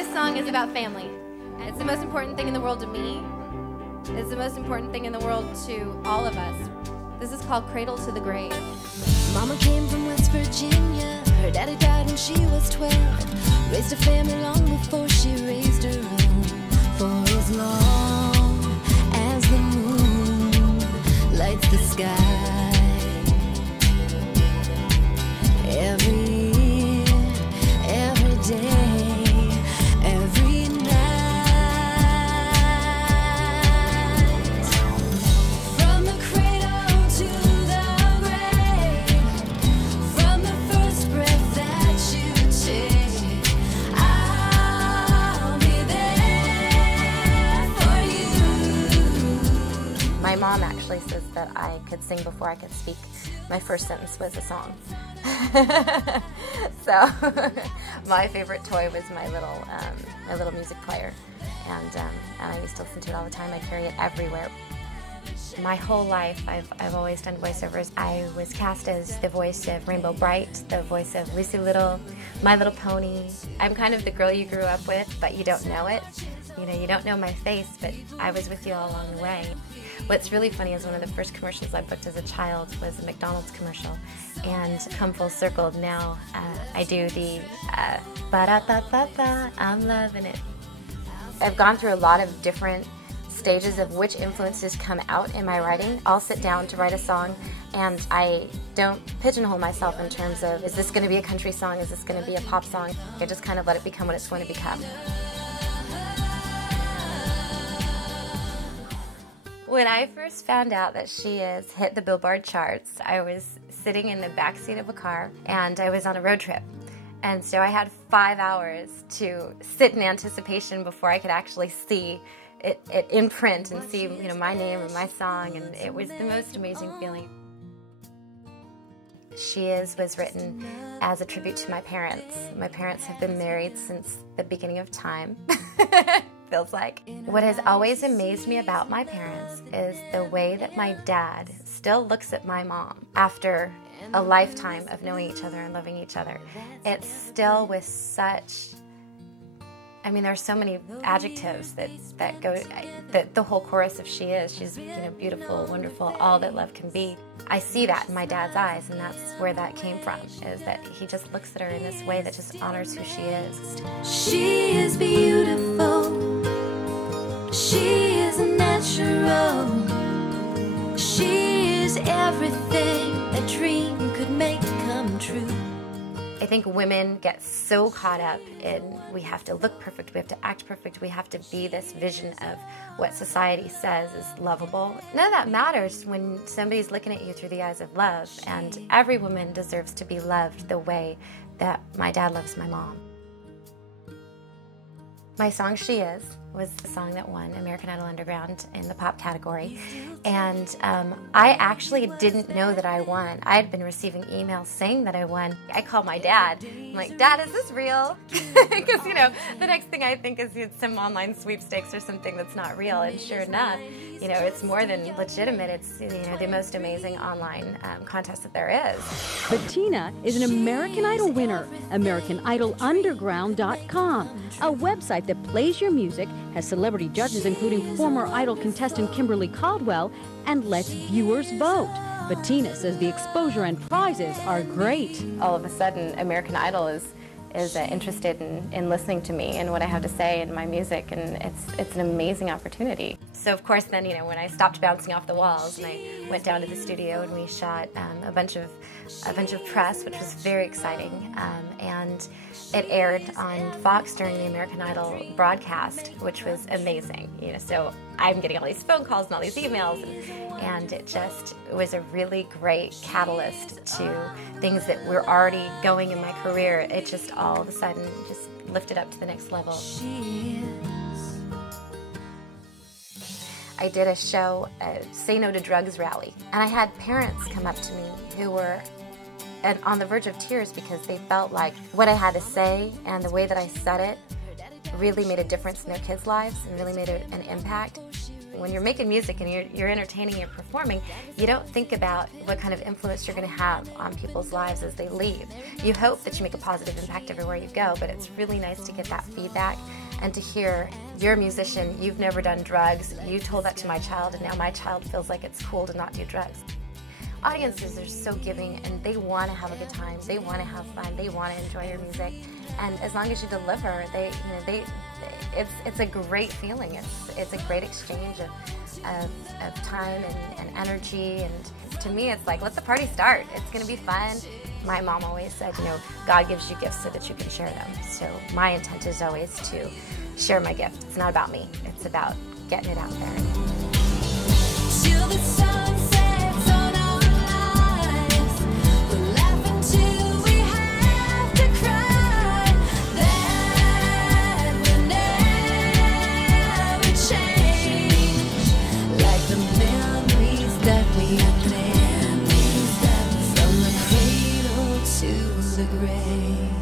This song is about family. And it's the most important thing in the world to me. It's the most important thing in the world to all of us. This is called Cradle to the Grave. Mama came from West Virginia. Her daddy died when she was 12. Raised a family long before she raised her own. For as long as the moon lights the sky, every day, every night, from the cradle to the grave, from the first breath that you take, I'll be there for you. My mom actually says that I could sing before I could speak. My first sentence was a song. So my favorite toy was my little music player, and I used to listen to it all the time. I carry it everywhere. My whole life, I've always done voiceovers. I was cast as the voice of Rainbow Bright, the voice of Lucy Little, My Little Pony. I'm kind of the girl you grew up with, but you don't know it. You know, you don't know my face, but I was with you all along the way. What's really funny is one of the first commercials I booked as a child was a McDonald's commercial, and come full circle, now I do the ba-da-ba-ba-ba, I'm loving it. I've gone through a lot of different stages of which influences come out in my writing. I'll sit down to write a song, and I don't pigeonhole myself in terms of, is this going to be a country song, is this going to be a pop song? I just kind of let it become what it's going to become. When I first found out that She Is hit the Billboard charts, I was sitting in the backseat of a car, and I was on a road trip. And so I had 5 hours to sit in anticipation before I could actually see it in print and see, you know, my name and my song, and it was the most amazing feeling. She Is was written as a tribute to my parents. My parents have been married since the beginning of time. Feels like. What has always amazed me about my parents is the way that my dad still looks at my mom after a lifetime of knowing each other and loving each other. It's still with such, I mean, there are so many adjectives that go, the whole chorus of She Is, she's, you know, beautiful, wonderful, all that love can be. I see that in my dad's eyes, and that's where that came from, is that he just looks at her in this way that just honors who she is. She is beautiful. She is natural. She is everything a dream could make come true. I think women get so caught up in, we have to look perfect, we have to act perfect, we have to be this vision of what society says is lovable. None of that matters when somebody's looking at you through the eyes of love, and every woman deserves to be loved the way that my dad loves my mom. My song She Is was the song that won American Idol Underground in the pop category, and I actually didn't know that I won. I had been receiving emails saying that I won. I called my dad. I'm like, Dad, is this real? Because, you know, the next thing I think is it's some online sweepstakes or something that's not real, and sure enough, you know, it's more than legitimate. It's, you know, the most amazing online contest that there is. Bettina is an American Idol winner. AmericanIdolUnderground.com, a website that plays your music, has celebrity judges including former Idol contestant Kimberly Caldwell, and lets viewers vote. Bettina says the exposure and prizes are great. All of a sudden, American Idol is interested in listening to me and what I have to say in my music, and it's an amazing opportunity. So of course then, you know, when I stopped bouncing off the walls and I went down to the studio and we shot a bunch of press, which was very exciting, and it aired on Fox during the American Idol broadcast, which was amazing. You know, so I'm getting all these phone calls and all these emails, and it just was a really great catalyst to things that were already going in my career. It just all of a sudden just lifted up to the next level. I did a show, a Say No to Drugs rally, and I had parents come up to me who were on the verge of tears because they felt like what I had to say and the way that I said it really made a difference in their kids' lives and really made an impact. when you're making music and you're entertaining, you're performing, you don't think about what kind of influence you're going to have on people's lives as they leave. You hope that you make a positive impact everywhere you go, but it's really nice to get that feedback and to hear, you're a musician, you've never done drugs, you told that to my child, and now my child feels like it's cool to not do drugs. Audiences are so giving, and they want to have a good time, they want to have fun, they want to enjoy your music, and as long as you deliver, it's a great feeling. It's a great exchange of time and energy, and to me it's like, let the party start. It's going to be fun. My mom always said, God gives you gifts so that you can share them. So my intent is always to share my gift. It's not about me. It's about getting it out there. Till the sun sets on our lives, we'll laugh until we have to cry. That will never change, like the memories that we planned, from the cradle to the grave.